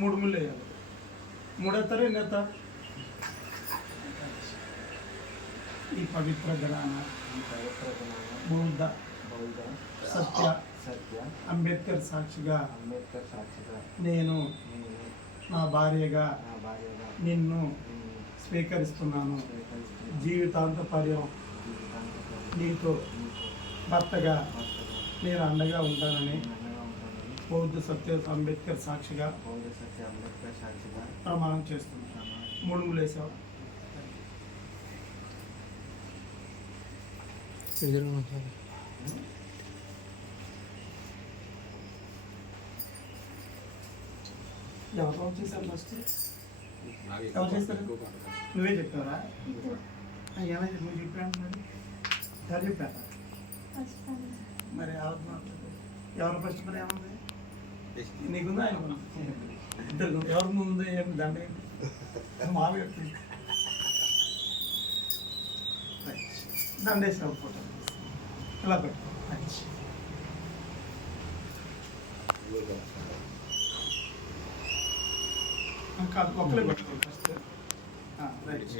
మూడు ముళ్ళు వేయాలి. మూడెత్తారు ఎన్ని ఎత్తా? ఈ పవిత్ర గణాన బౌద్ధ సత్య అంబేద్కర్ సాక్షిగా నేను నా భార్యగా నిన్ను స్వీకరిస్తున్నాను. జీవితాంత పర్యం నీతో భర్తగా నేను అండగా ఉంటానని బౌద్ధ సత్య అంబేద్కర్ సాక్షిగా ప్రమాణం చేస్తున్నాను. మూడు ముళ్ళు వేసావా? ఎవరు చేశారు ఫస్ట్? ఎవరు చేస్తారు? నువ్వే చెప్తారా? ఎలా నువ్వు చెప్పాను మరి ఎవరు చెప్పారా? మరి ఎవరు ఫస్ట్ పని ఏముంది? నీకుందా ఆయన ఇద్దరు ఎవరి ముందు ఏమి దండ మామూలుగా దండేసిన ఫోటో ఇలా పెట్టు. కాదు ఒక్కలే పెట్టుకోండి ఫస్ట్. రైట్.